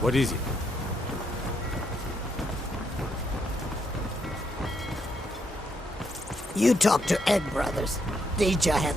What is it? You talk to Egg Brothers. They giant.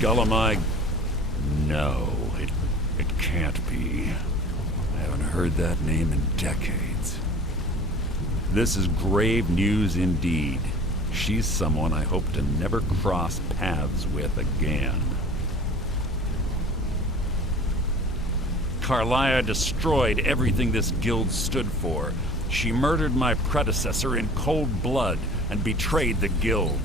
Gulamai? No, it can't be. I haven't heard that name in decades. This is grave news indeed. She's someone I hope to never cross paths with again. Carlia destroyed everything this guild stood for. She murdered my predecessor in cold blood and betrayed the guild.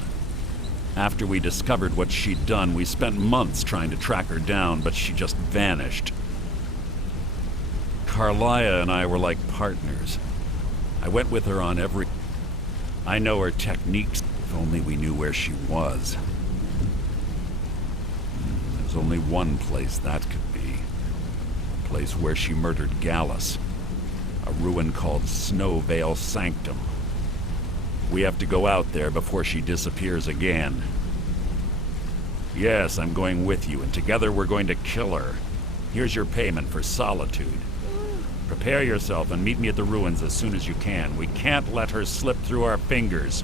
After we discovered what she'd done, we spent months trying to track her down, but she just vanished. Carlia and I were like partners. I went with her on every... I know her techniques, if only we knew where she was. There's only one place that could be. A place where she murdered Gallus. A ruin called Snowvale Sanctum. We have to go out there before she disappears again. Yes, I'm going with you, and together we're going to kill her. Here's your payment for solitude. Prepare yourself and meet me at the ruins as soon as you can. We can't let her slip through our fingers.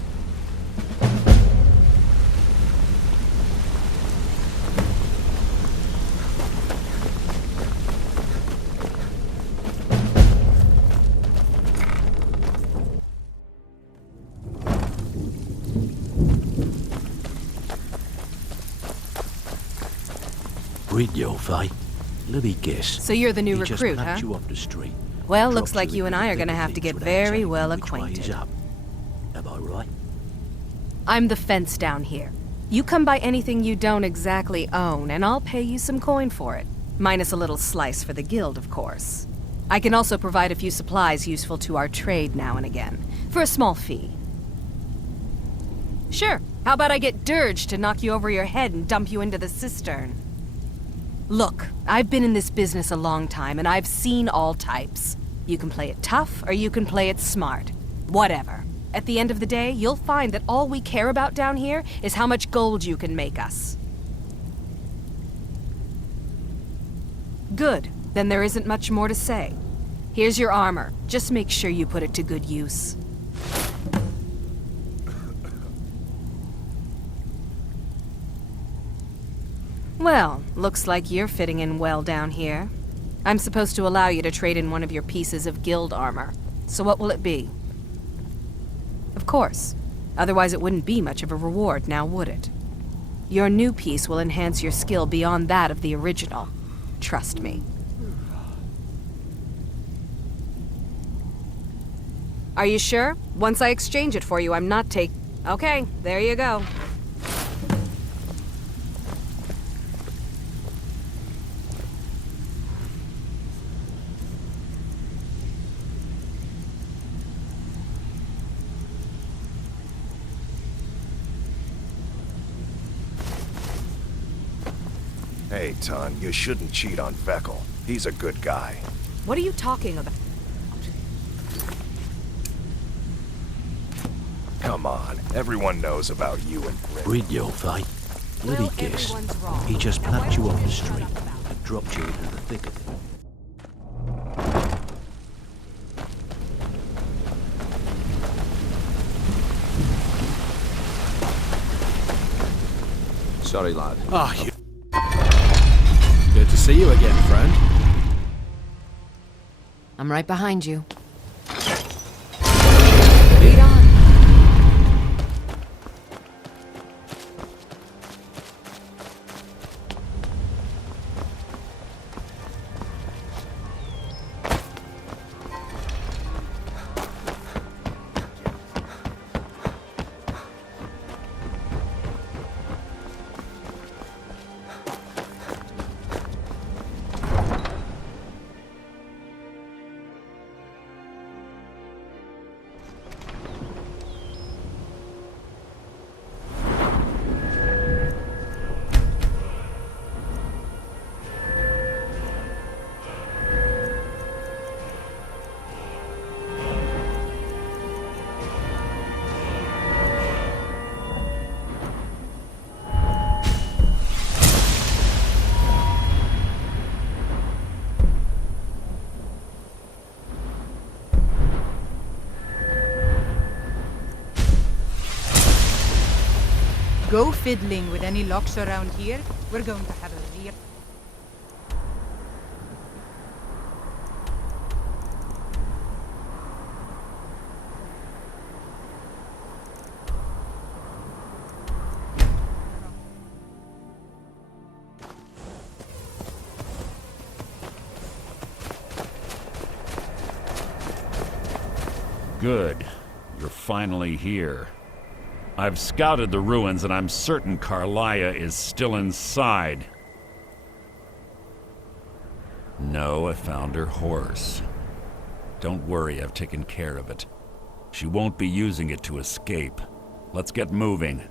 Radio fight. Let me guess. So you're the new He recruit, just huh? slapped you off the street. Well, Dropped looks like you you and into I are the gonna thick have of to get things very without well telling which way acquainted. he's up. Am I right? I'm the fence down here. You come by anything you don't exactly own, and I'll pay you some coin for it. Minus a little slice for the guild, of course. I can also provide a few supplies useful to our trade now and again, for a small fee. Sure, how about I get Dirge to knock you over your head and dump you into the cistern? Look, I've been in this business a long time, and I've seen all types. You can play it tough, or you can play it smart. Whatever. At the end of the day, you'll find that all we care about down here is how much gold you can make us. Good. Then there isn't much more to say. Here's your armor. Just make sure you put it to good use. Well, looks like you're fitting in well down here. I'm supposed to allow you to trade in one of your pieces of guild armor. So what will it be? Of course. Otherwise it wouldn't be much of a reward, now would it? Your new piece will enhance your skill beyond that of the original. Trust me. Are you sure? Once I exchange it for you, I'm not Okay, there you go. Hey, Ton, you shouldn't cheat on Vekel. He's a good guy. What are you talking about? Come on, everyone knows about you and Grim. Radio fight. Let me guess. He just slapped you off the street and dropped you into the thick of it. Sorry, lad. Ah, you... Good to see you again, friend. I'm right behind you. Lead on. go fiddling with any locks around here, we're going to have a real... Good. You're finally here. I've scouted the ruins and I'm certain Carlia is still inside. No, I found her horse. Don't worry, I've taken care of it. She won't be using it to escape. Let's get moving.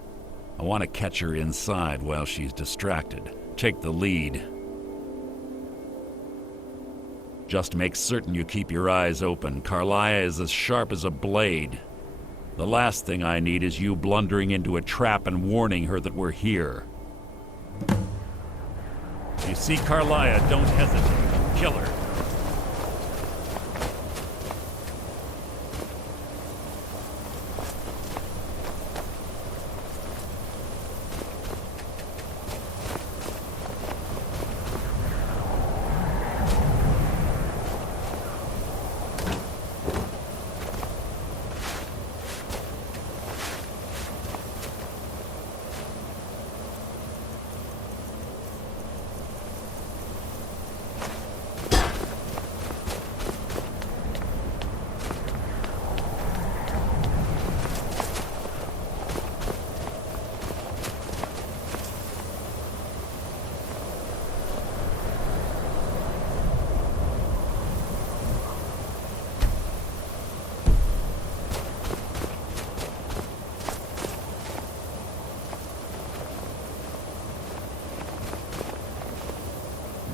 I want to catch her inside while she's distracted. Take the lead. Just make certain you keep your eyes open. Carlia is as sharp as a blade. The last thing I need is you blundering into a trap and warning her that we're here. If you see Carlia, don't hesitate. Kill her.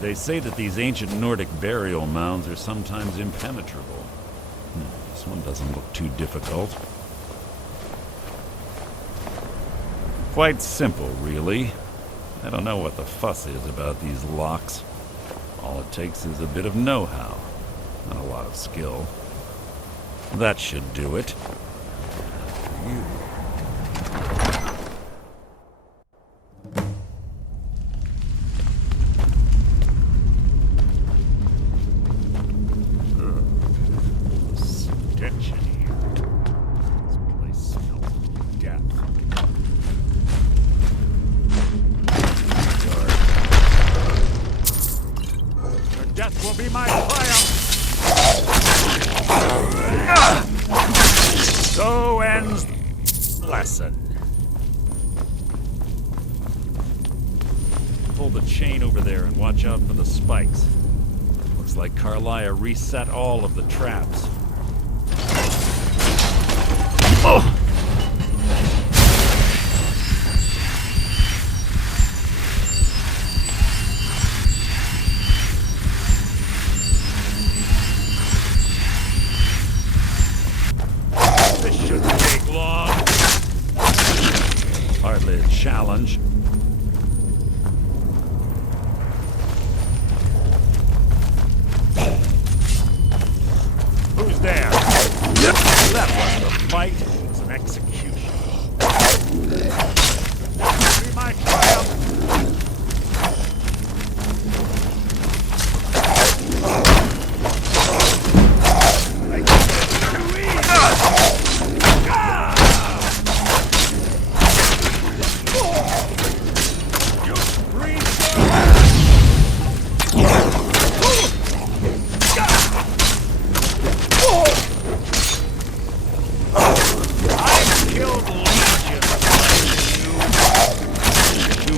They say that these ancient Nordic burial mounds are sometimes impenetrable. This one doesn't look too difficult. Quite simple, really. I don't know what the fuss is about these locks. All it takes is a bit of know-how, and a lot of skill. That should do it. You. Death will be my triumph! So ends the lesson. Pull the chain over there and watch out for the spikes. Looks like Carlia reset all of the traps. Oh! Hardly a challenge. Who's there? That wasn't a fight, it was an execution. That will be my triumph.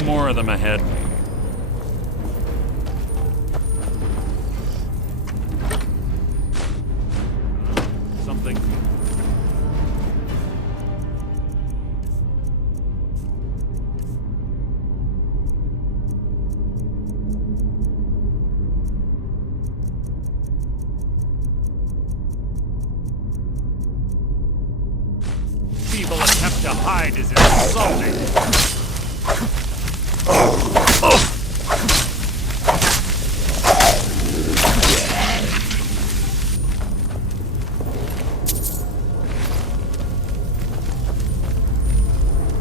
More of them ahead. Something. Feeble attempt to hide is insulting.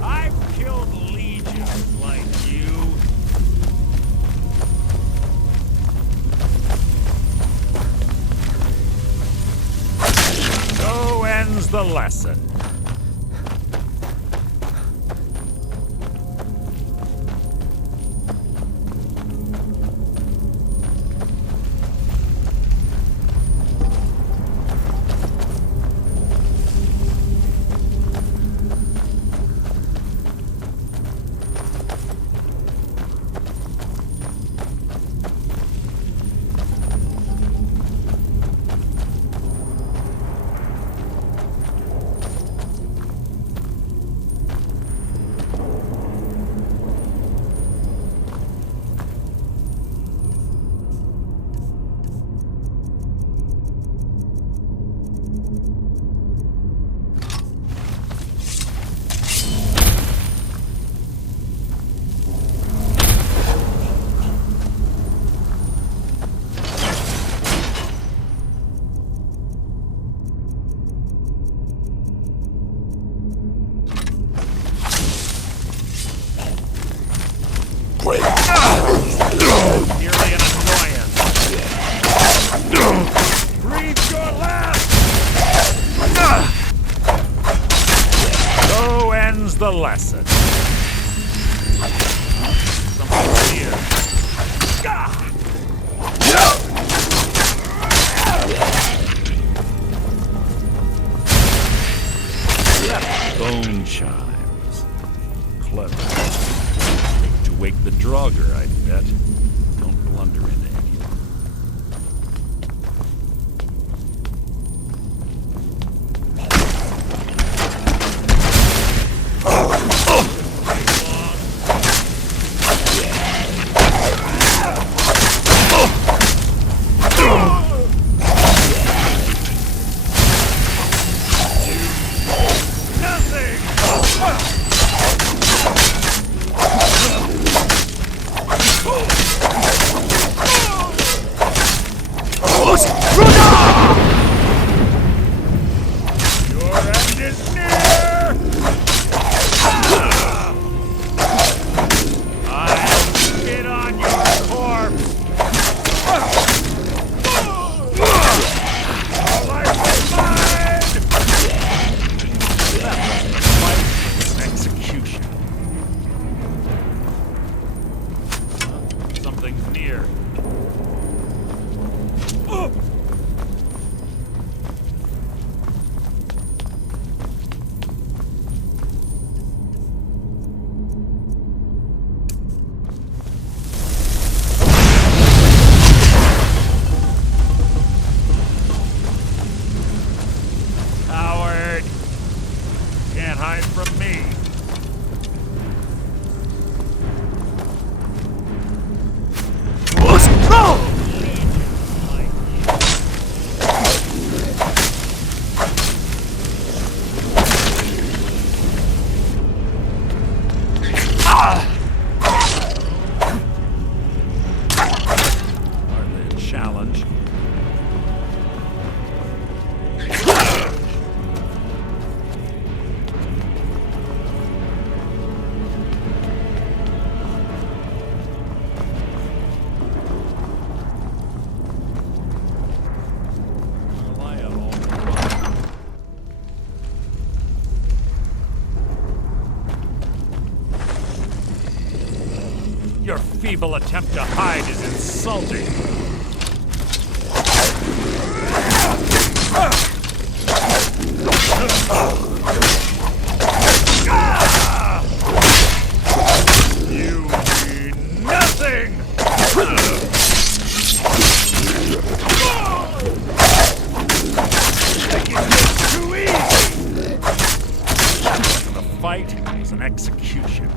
I've killed Legion. the lesson. Nearly an annoyance. Breathe your last! So ends the lesson. Something here. Bone chimes. Clever. To wake the Draugr, I bet. Don't blunder into anything. Your end is near! I'll spit on your corpse! All life is mine! That wasn't a fight, it was an execution. Something's near. Coward! Can't hide from me. Hardly a challenge. Your feeble attempt to hide is insulting. You mean nothing! Making this too easy! That wasn't a fight, it was an execution.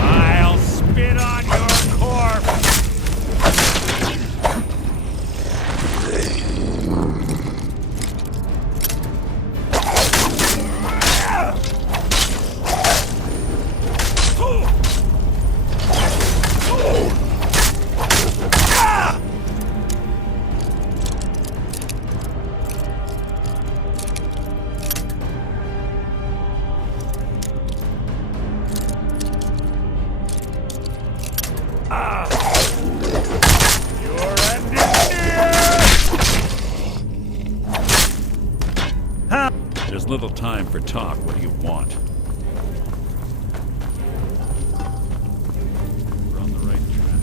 I'll spit on your corpse! There's little time for talk. What do you want? We're on the right track.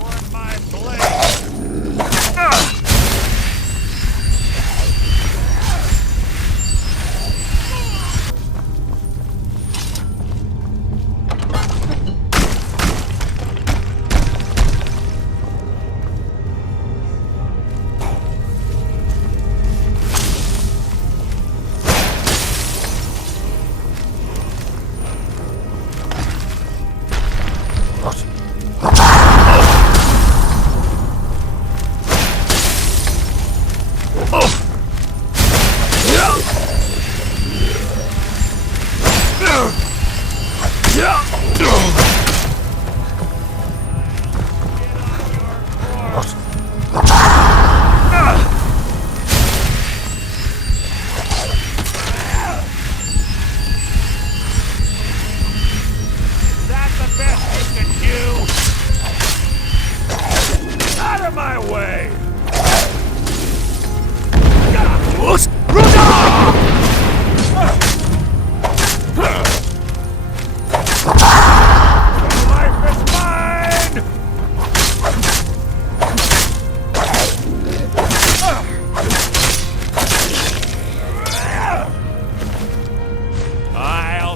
Warm my blade!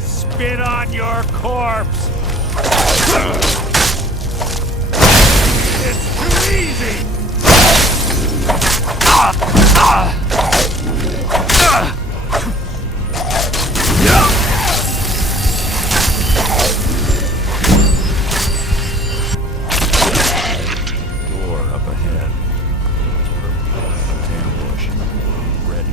Spit on your corpse! It's too easy! Door up ahead. Ambush. Ready.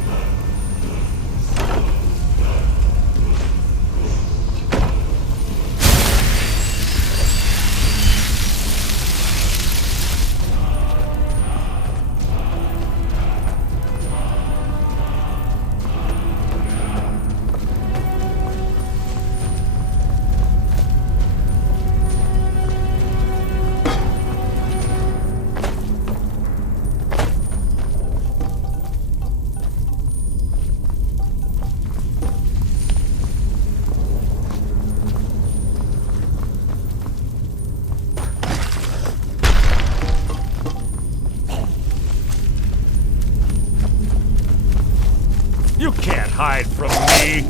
You can't hide from me!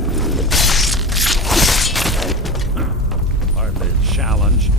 Hardly a challenge.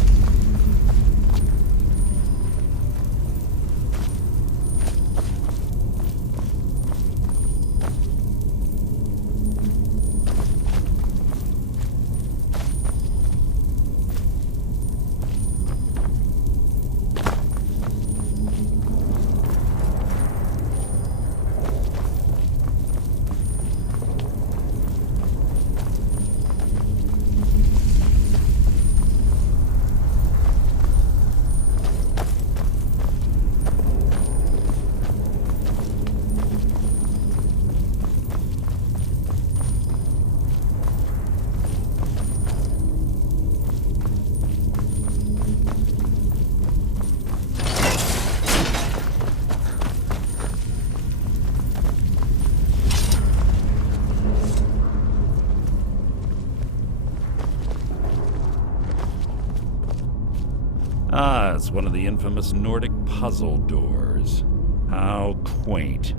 Ah, it's one of the infamous Nordic puzzle doors. How quaint.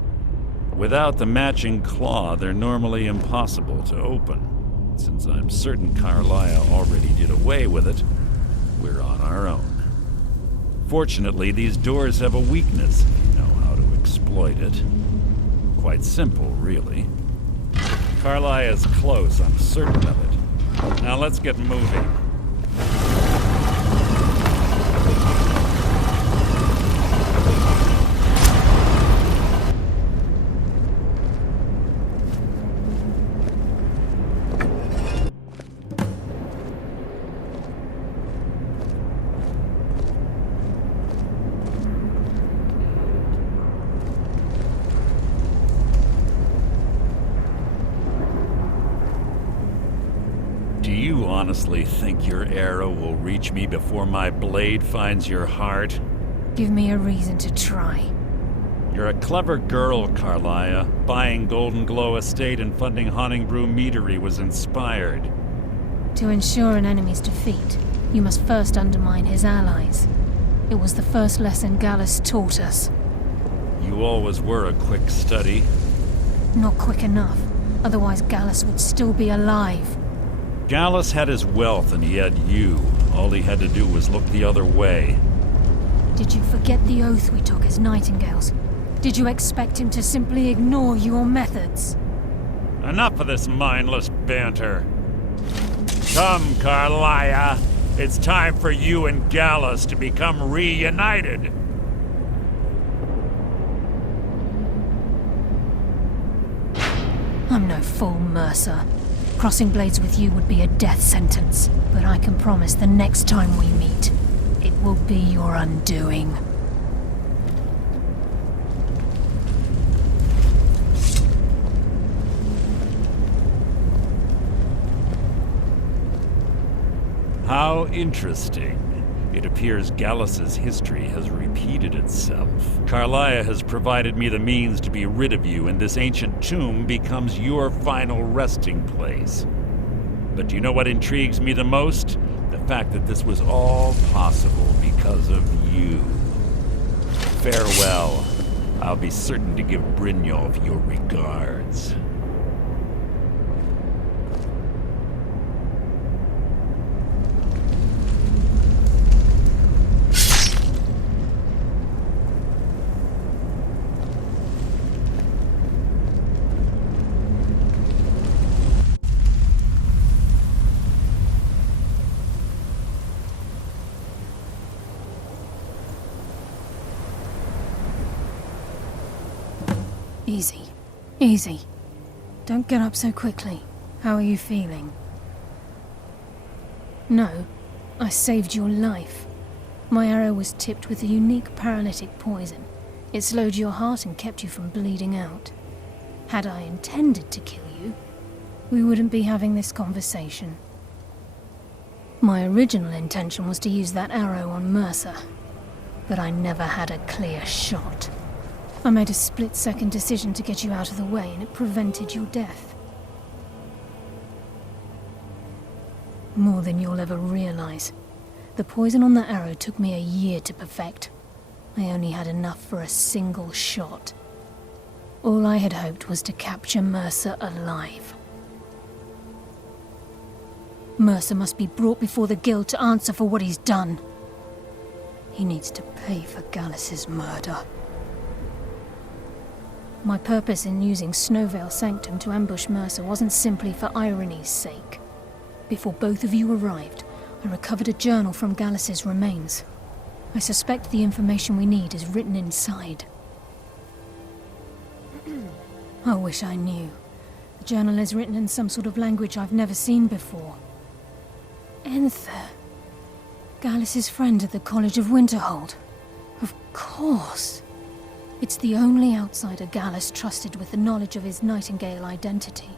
Without the matching claw, they're normally impossible to open. Since I'm certain Carlisle already did away with it, we're on our own. Fortunately, these doors have a weakness, if you know how to exploit it. Quite simple, really. Carlisle is close, I'm certain of it. Now let's get moving. Do you honestly think your arrow will reach me before my blade finds your heart? Give me a reason to try. You're a clever girl, Carlia. Buying Golden Glow Estate and funding Honningbrew Meadery was inspired. To ensure an enemy's defeat, you must first undermine his allies. It was the first lesson Gallus taught us. You always were a quick study. Not quick enough, otherwise Gallus would still be alive. Gallus had his wealth and he had you. All he had to do was look the other way. Did you forget the oath we took as Nightingales? Did you expect him to simply ignore your methods? Enough of this mindless banter. Come, Carlia. It's time for you and Gallus to become reunited. I'm no fool, Mercer. Crossing blades with you would be a death sentence, but I can promise the next time we meet, it will be your undoing. How interesting. It appears Gallus's history has repeated itself. Carlia has provided me the means to be rid of you, and this ancient tomb becomes your final resting place. But do you know what intrigues me the most? The fact that this was all possible because of you. Farewell. I'll be certain to give Brynjolf your regards. Easy. Easy. Don't get up so quickly. How are you feeling? No, I saved your life. My arrow was tipped with a unique paralytic poison. It slowed your heart and kept you from bleeding out. Had I intended to kill you, we wouldn't be having this conversation. My original intention was to use that arrow on Mercer, but I never had a clear shot. I made a split-second decision to get you out of the way, and it prevented your death. More than you'll ever realize. The poison on that arrow took me a year to perfect. I only had enough for a single shot. All I had hoped was to capture Mercer alive. Mercer must be brought before the Guild to answer for what he's done. He needs to pay for Gallus's murder. My purpose in using Snowvale Sanctum to ambush Mercer wasn't simply for irony's sake. Before both of you arrived, I recovered a journal from Gallus's remains. I suspect the information we need is written inside. I wish I knew. The journal is written in some sort of language I've never seen before. Enther. Gallus's friend at the College of Winterhold. Of course. It's the only outsider Gallus trusted with the knowledge of his Nightingale identity.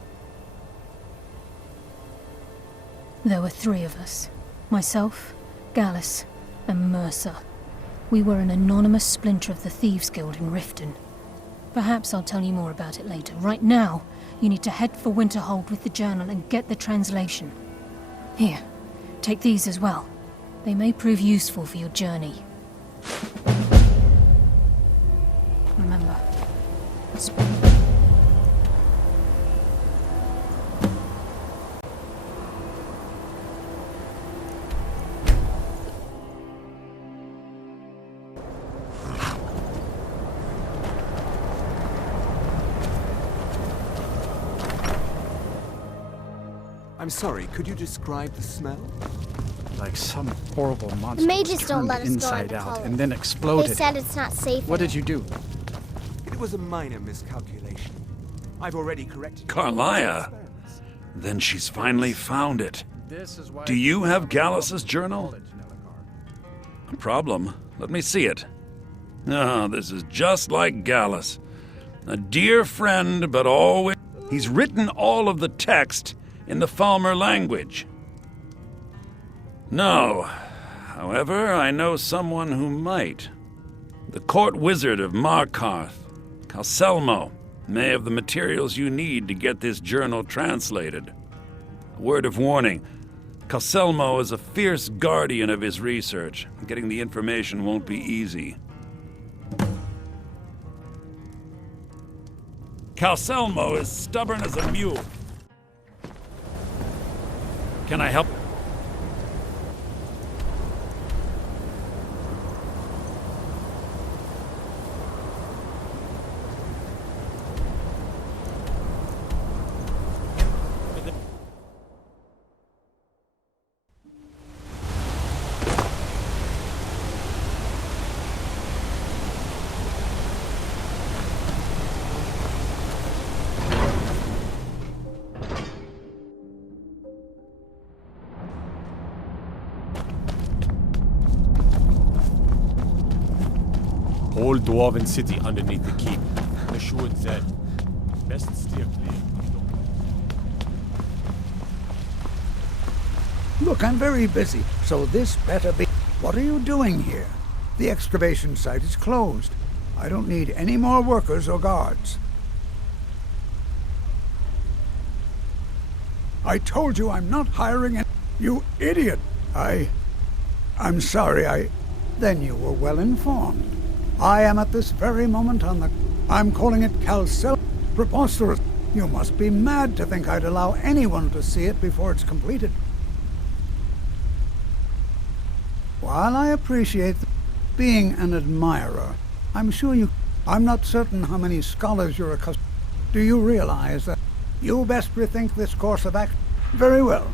There were 3 of us. Myself, Gallus, and Mercer. We were an anonymous splinter of the Thieves' Guild in Riften. Perhaps I'll tell you more about it later. Right now, you need to head for Winterhold with the journal and get the translation. Here, take these as well. They may prove useful for your journey. Remember, I'm sorry, could you describe the smell? Like some horrible monster The mages was don't turned let us go inside in the out college. and then exploded. They said it's not safe. What did you do? It was a minor miscalculation. I've already corrected Carlia! Then she's finally found it. Do you have Gallus's journal? A problem? Let me see it. Ah, this is just like Gallus. A dear friend, but always... He's written all of the text in the Falmer language. No. However, I know someone who might. The court wizard of Markarth, Calselmo, may have the materials you need to get this journal translated. A word of warning, Calselmo is a fierce guardian of his research. Getting the information won't be easy. Calselmo is stubborn as a mule. Can I help? Whole dwarven city underneath the keep. Nashun said, best steer clear. Look, I'm very busy, so this better be... What are you doing here? The excavation site is closed. I don't need any more workers or guards. I told you I'm not hiring any... You idiot! I'm sorry, Then you were well informed. I am at this very moment on the... I'm calling it Calcel... Preposterous. You must be mad to think I'd allow anyone to see it before it's completed. While I appreciate being an admirer, I'm sure you... I'm not certain how many scholars you're accustomed... Do you realize that you best rethink this course of action? Very well.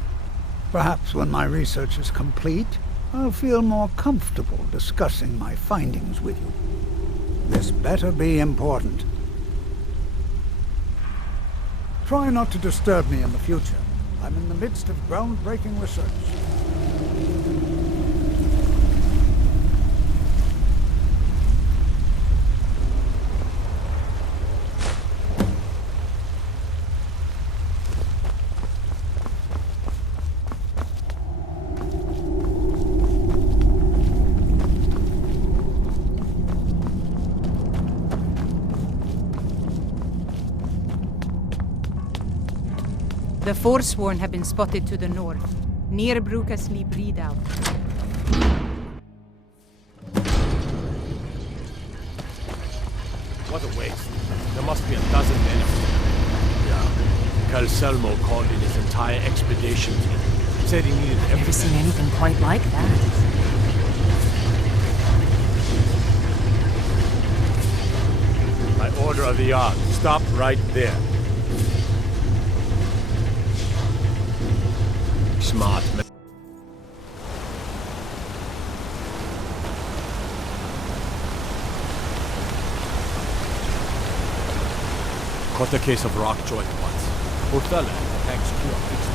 Perhaps when my research is complete, I'll feel more comfortable discussing my findings with you. This better be important. Try not to disturb me in the future. I'm in the midst of groundbreaking research. The Forsworn have been spotted to the north, near Brukasleep Redoubt. What a waste. There must be a dozen men. Yeah. Calselmo called in his entire expedition team. Said he needed everything. Never seen anything quite like that. By order of the Yard, stop right there. Smart man. Caught a case of rock joint once. Poor fella, thanks to a fixed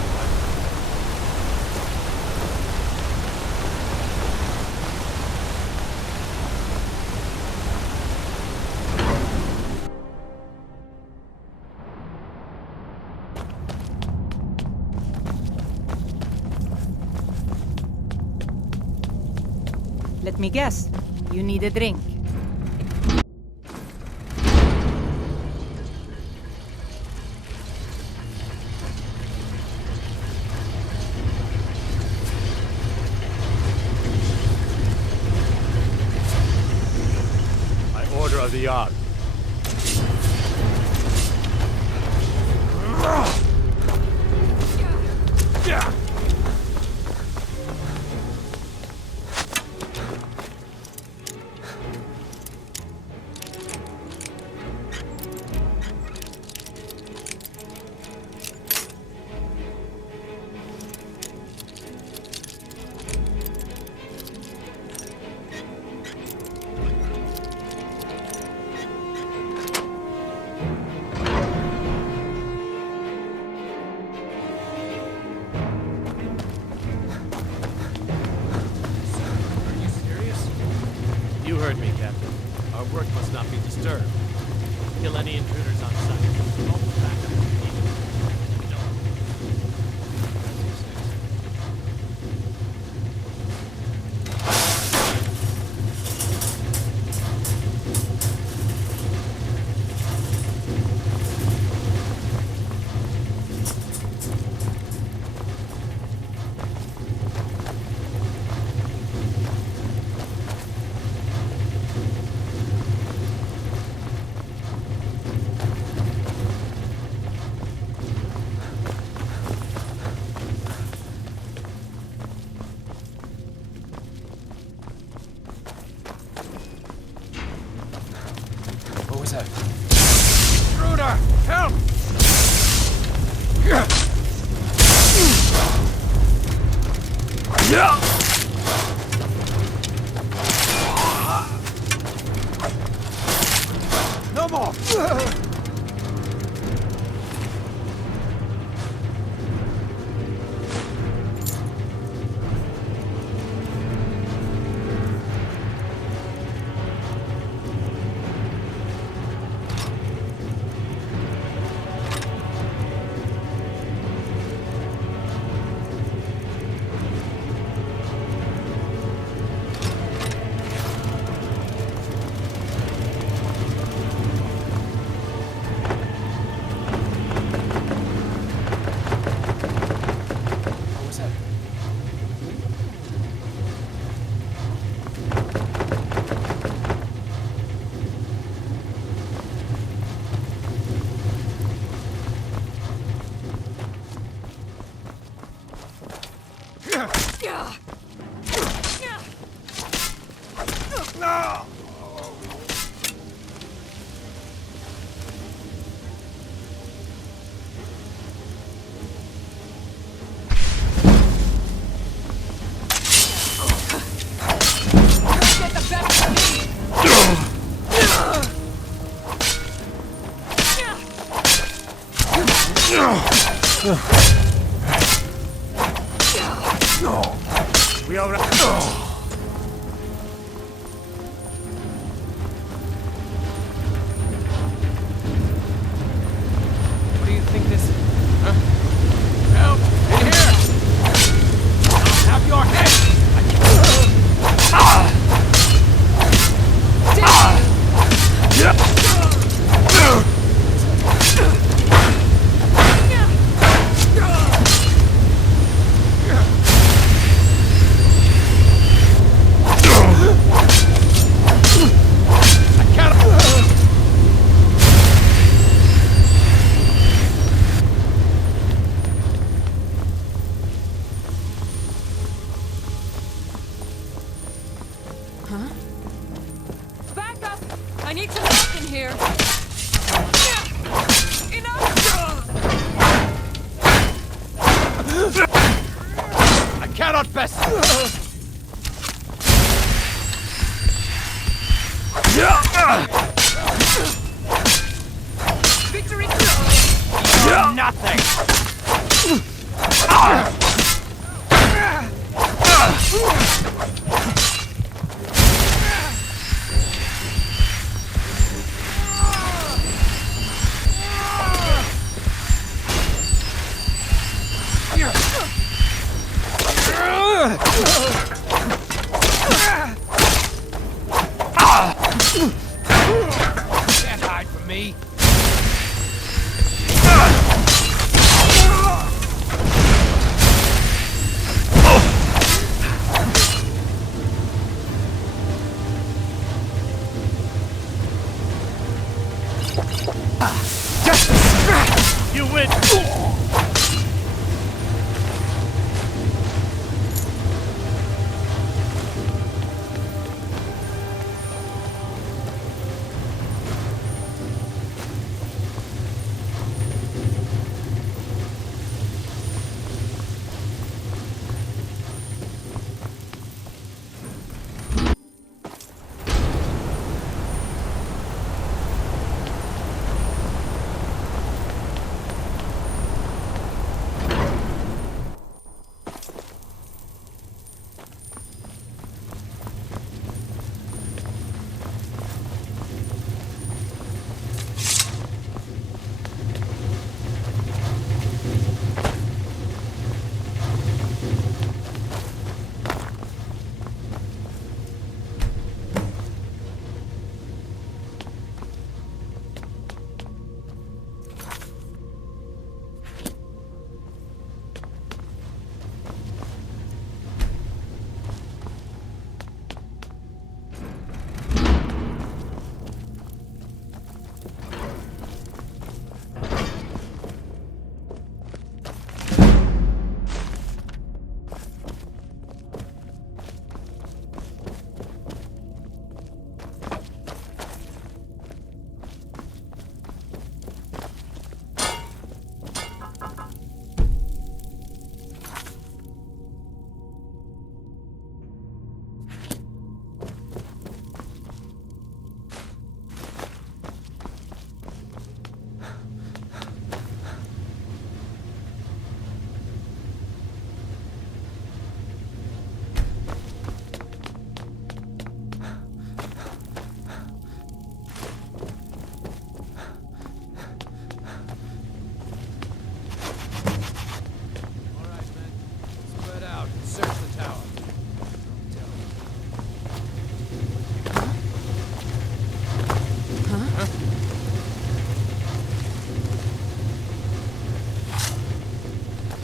Let me guess, you need a drink. by order of the Yard. You heard me, Captain. Our work must not be disturbed. Kill any intruders on sight. All the back up if needed. We don't. We all right? What do you think this is? Huh? Help! In here! I'll have your head! Back up! I need some help in here. I cannot best. Victory! Nothing. Can't hide from me. You win.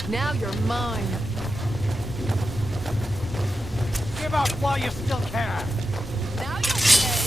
Now you're mine. Give up while you still can. Now you'll pay.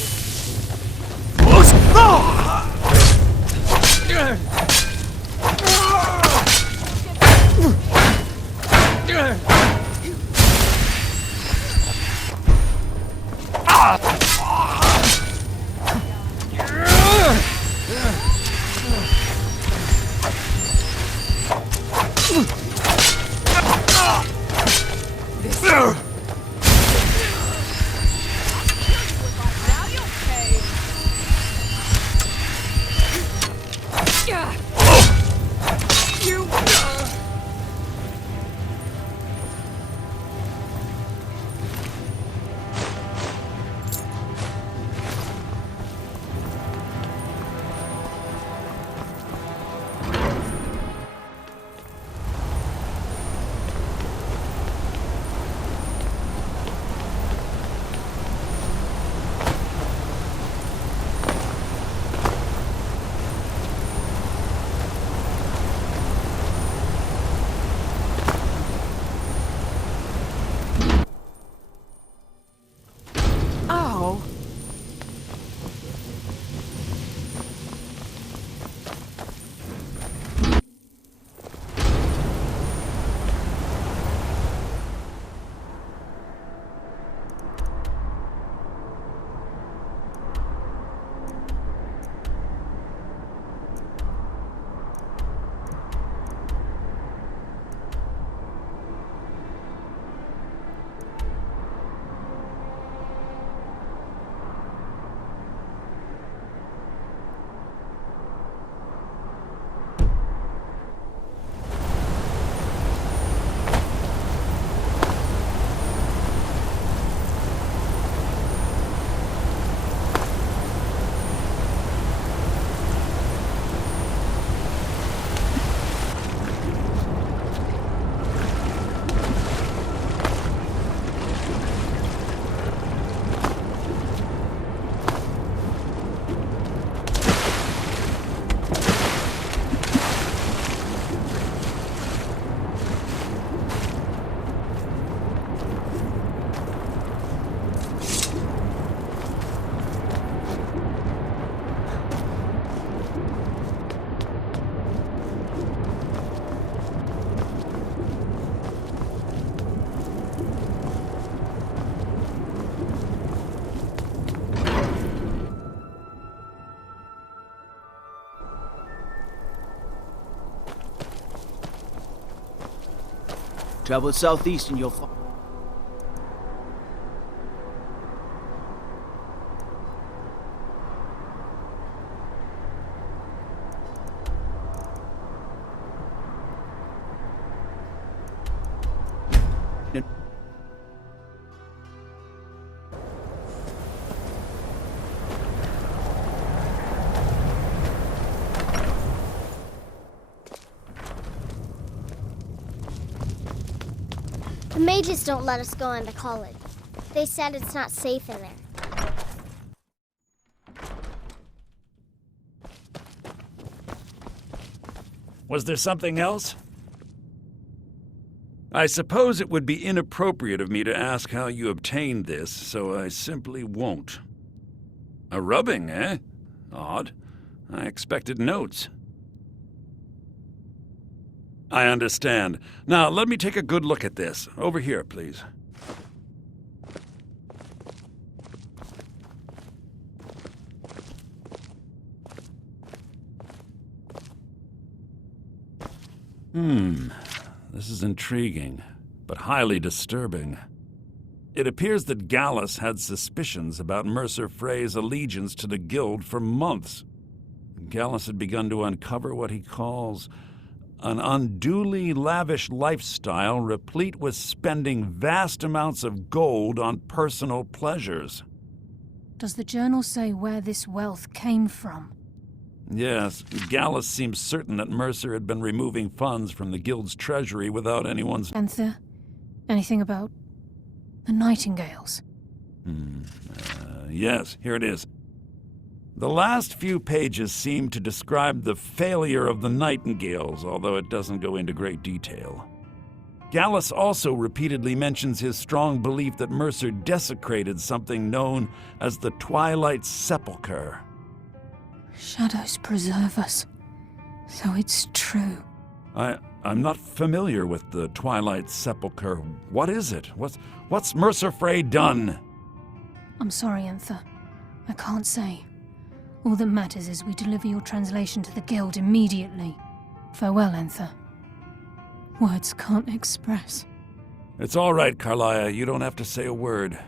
You Travel southeast and you'll find... The mages don't let us go into college. They said it's not safe in there. Was there something else? I suppose it would be inappropriate of me to ask how you obtained this, so I simply won't. A rubbing, eh? Odd. I expected notes. I understand. Now, let me take a good look at this. Over here, please. This is intriguing, but highly disturbing. It appears that Gallus had suspicions about Mercer Frey's allegiance to the Guild for months. Gallus had begun to uncover what he calls an unduly lavish lifestyle replete with spending vast amounts of gold on personal pleasures. Does the journal say where this wealth came from? Yes, Gallus seems certain that Mercer had been removing funds from the Guild's treasury without anyone's... Anther, anything about the Nightingales? Yes, here it is. The last few pages seem to describe the failure of the Nightingales, although it doesn't go into great detail. Gallus also repeatedly mentions his strong belief that Mercer desecrated something known as the Twilight Sepulchre. Shadows preserve us. So it's true. I'm not familiar with the Twilight Sepulchre. What is it? What's Mercer Frey done? I'm sorry, Anther. I can't say. All that matters is we deliver your translation to the Guild immediately. Farewell, Anther. Words can't express. It's all right, Carlia. You don't have to say a word.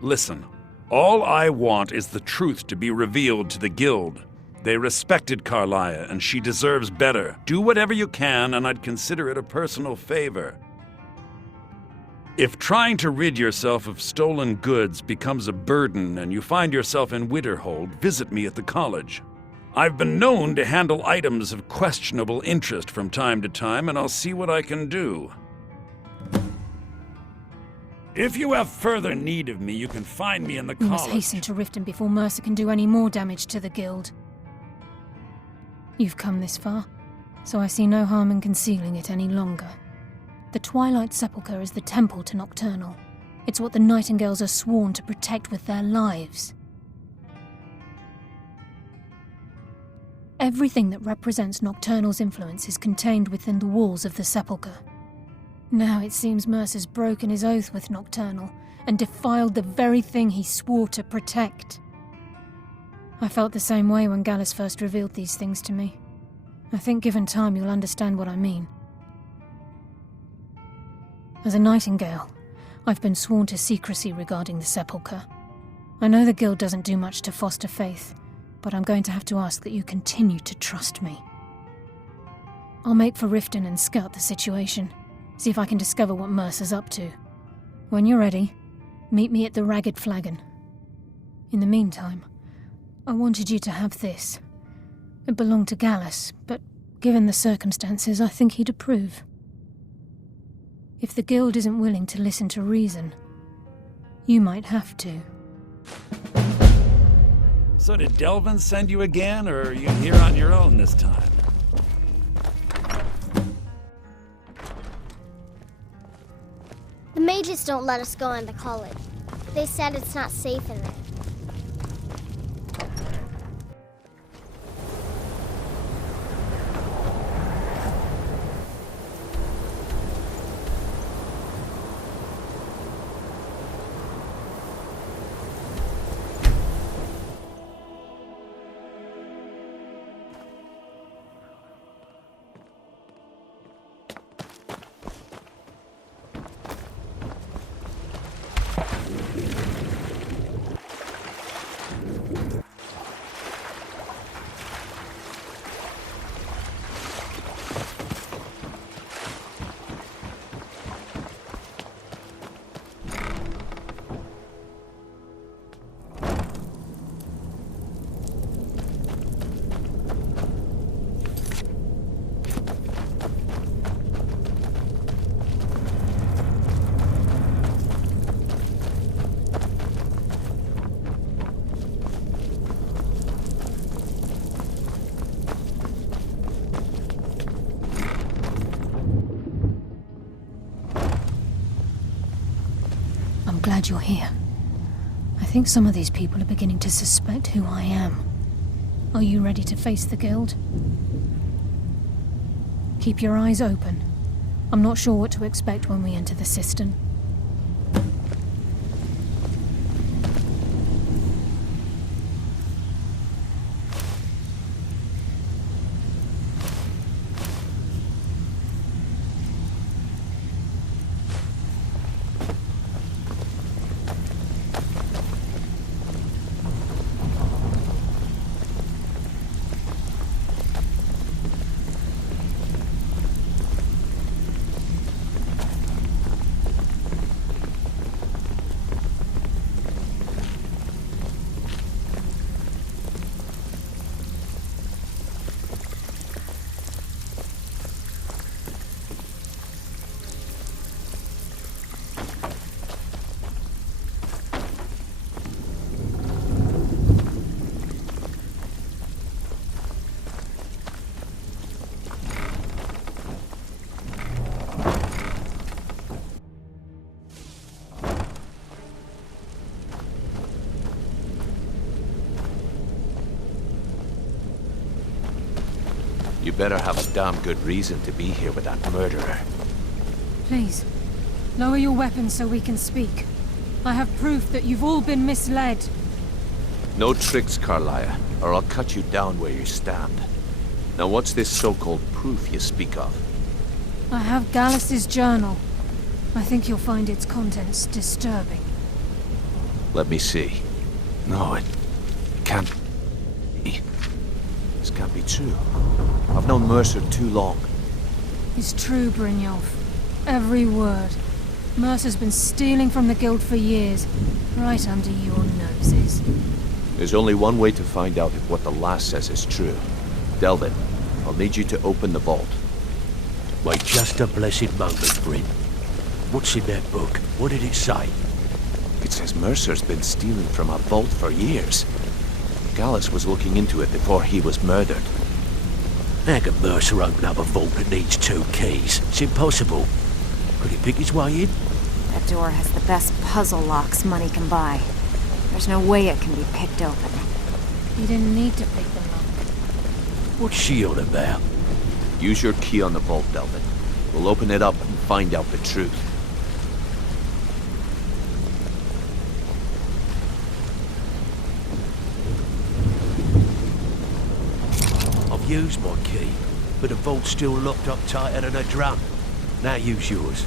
Listen, all I want is the truth to be revealed to the Guild. They respected Carlia, and she deserves better. Do whatever you can, and I'd consider it a personal favor. If trying to rid yourself of stolen goods becomes a burden and you find yourself in Winterhold, visit me at the college. I've been known to handle items of questionable interest from time to time, and I'll see what I can do. If you have further need of me, you can find me in the college. We must hasten to Riften before Mercer can do any more damage to the Guild. You've come this far, so I see no harm in concealing it any longer. The Twilight Sepulchre is the temple to Nocturnal. It's what the Nightingales are sworn to protect with their lives. Everything that represents Nocturnal's influence is contained within the walls of the Sepulchre. Now it seems Mercer's broken his oath with Nocturnal and defiled the very thing he swore to protect. I felt the same way when Gallus first revealed these things to me. I think given time you'll understand what I mean. As a Nightingale, I've been sworn to secrecy regarding the Sepulchre. I know the Guild doesn't do much to foster faith, but I'm going to have to ask that you continue to trust me. I'll make for Riften and scout the situation, see if I can discover what Mercer's up to. When you're ready, meet me at the Ragged Flagon. In the meantime, I wanted you to have this. It belonged to Gallus, but given the circumstances, I think he'd approve. If the Guild isn't willing to listen to reason, you might have to. So did Delvin send you again, or are you here on your own this time? The mages don't let us go into college. They said it's not safe in there. glad you're here. I think some of these people are beginning to suspect who I am. Are you ready to face the Guild? Keep your eyes open. I'm not sure what to expect when we enter the cistern. You better have a damn good reason to be here with that murderer. Please, lower your weapons so we can speak. I have proof that you've all been misled. No tricks, Carlia, or I'll cut you down where you stand. Now what's this so-called proof you speak of? I have Gallus's journal. I think you'll find its contents disturbing. Let me see. No, it can't be. This can't be true. I've known Mercer too long. It's true, Brynjolf. Every word. Mercer's been stealing from the Guild for years, right under your noses. There's only one way to find out if what the lass says is true. Delvin, I'll need you to open the vault. Wait just a blessed moment, Bryn. What's in that book? What did it say? It says Mercer's been stealing from a vault for years. Gallus was looking into it before he was murdered. How can Mercer open up a vault that needs 2 keys? It's impossible. Could he pick his way in? That door has the best puzzle locks money can buy. There's no way it can be picked open. You didn't need to pick the lock. What's she on about? Use your key on the vault, Delvin. We'll open it up and find out the truth. I've used my key, but the vault's still locked up tighter than a drum. Now use yours.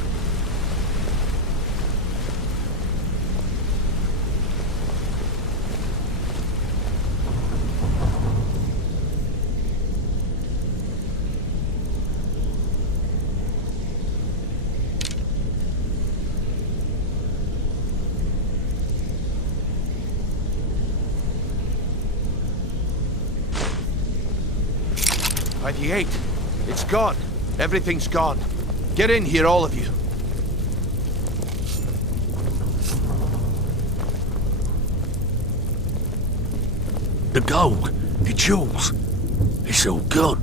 By the 8. It's gone. Everything's gone. Get in here, all of you. The gold, the jewels, it's all gone.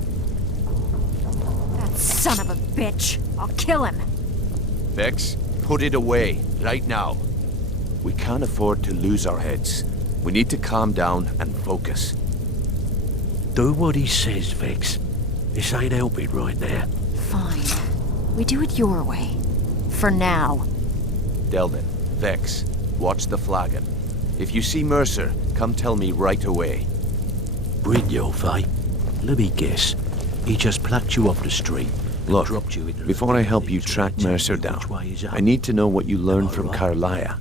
That son of a bitch. I'll kill him. Vex, put it away, right now. We can't afford to lose our heads. We need to calm down and focus. Do what he says, Vex. This ain't helping right now. Fine. We do it your way. For now. Delvin, Vex, watch the flagon. If you see Mercer, come tell me right away. Brynjolf, eh? Let me guess. He just plucked you off the street. Look, dropped you into before I help you track Mercer down, I need to know what you learned from Carlia.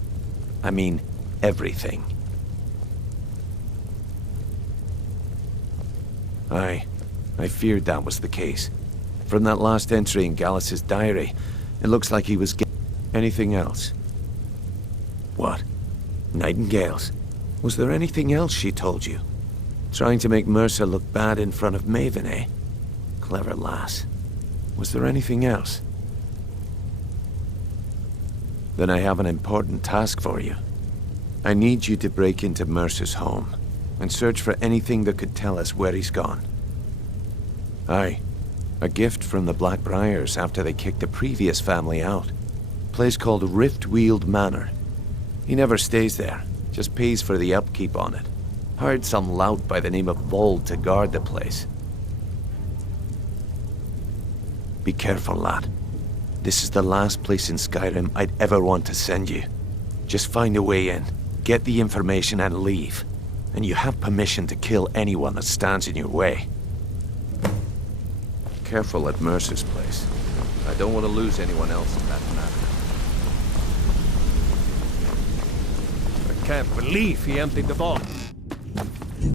I mean, everything. I feared that was the case. From that last entry in Gallus's diary, it looks like he was anything else. What? Nightingales? Was there anything else she told you? Trying to make Mercer look bad in front of Maven, eh? Clever lass. Was there anything else? Then I have an important task for you. I need you to break into Mercer's home and search for anything that could tell us where he's gone. Aye, a gift from the Blackbriars after they kicked the previous family out. Place called Riftweald Manor. He never stays there, just pays for the upkeep on it. Hired some lout by the name of Vold to guard the place. Be careful, lad. This is the last place in Skyrim I'd ever want to send you. Just find a way in, get the information and leave. And you have permission to kill anyone that stands in your way. Careful at Mercer's place. I don't want to lose anyone else in that matter. I can't believe he emptied the vault.